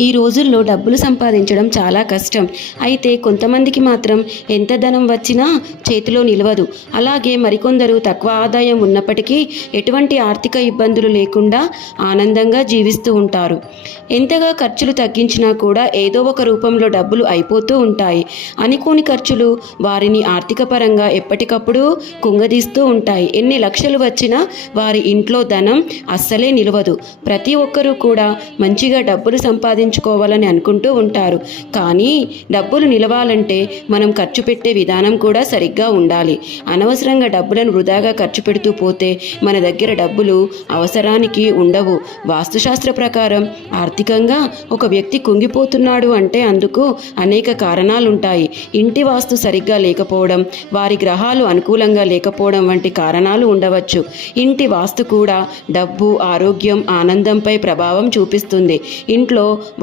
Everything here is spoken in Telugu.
ఈ రోజుల్లో డబ్బులు సంపాదించడం చాలా కష్టం. అయితే కొంతమందికి మాత్రం ఎంత ధనం వచ్చినా చేతిలో నిలవదు. అలాగే మరికొందరు తక్కువ ఆదాయం ఉన్నప్పటికీ ఎటువంటి ఆర్థిక ఇబ్బందులు లేకుండా ఆనందంగా జీవిస్తూ ఉంటారు. ఎంతగా ఖర్చులు తగ్గించినా కూడా ఏదో ఒక రూపంలో డబ్బులు అయిపోతూ ఉంటాయి. అనుకోని ఖర్చులు వారిని ఆర్థిక పరంగా ఎప్పటికప్పుడు కుంగదీస్తూ ఉంటాయి. ఎన్ని లక్షలు వచ్చినా వారి ఇంట్లో ధనం అస్సలే నిలవదు. ప్రతి ఒక్కరూ కూడా మంచిగా డబ్బులు సంపాదించుకోవాలని అనుకుంటూ ఉంటారు. కానీ డబ్బులు నిలవాలంటే మనం ఖర్చు పెట్టే విధానం కూడా సరిగ్గా ఉండాలి. అనవసరంగా డబ్బులను వృధాగా ఖర్చు పెడుతూ పోతే మన దగ్గర డబ్బులు అవసరానికి ఉండవు. వాస్తుశాస్త్ర ప్రకారం ఆర్థికంగా ఒక వ్యక్తి కుంగిపోతున్నాడు అంటే అందుకు అనేక కారణాలుంటాయి. ఇంటి వాస్తు సరిగ్గా లేకపోవడం, వారి గ్రహాలు అనుకూలంగా లేకపోవడం వంటి కారణాలు ఉండవచ్చు. ఇంటి వాస్తు కూడా డబ్బు, ఆరోగ్యం, ఆనందంపై ప్రభావం చూపిస్తుంది. ఇంట్లో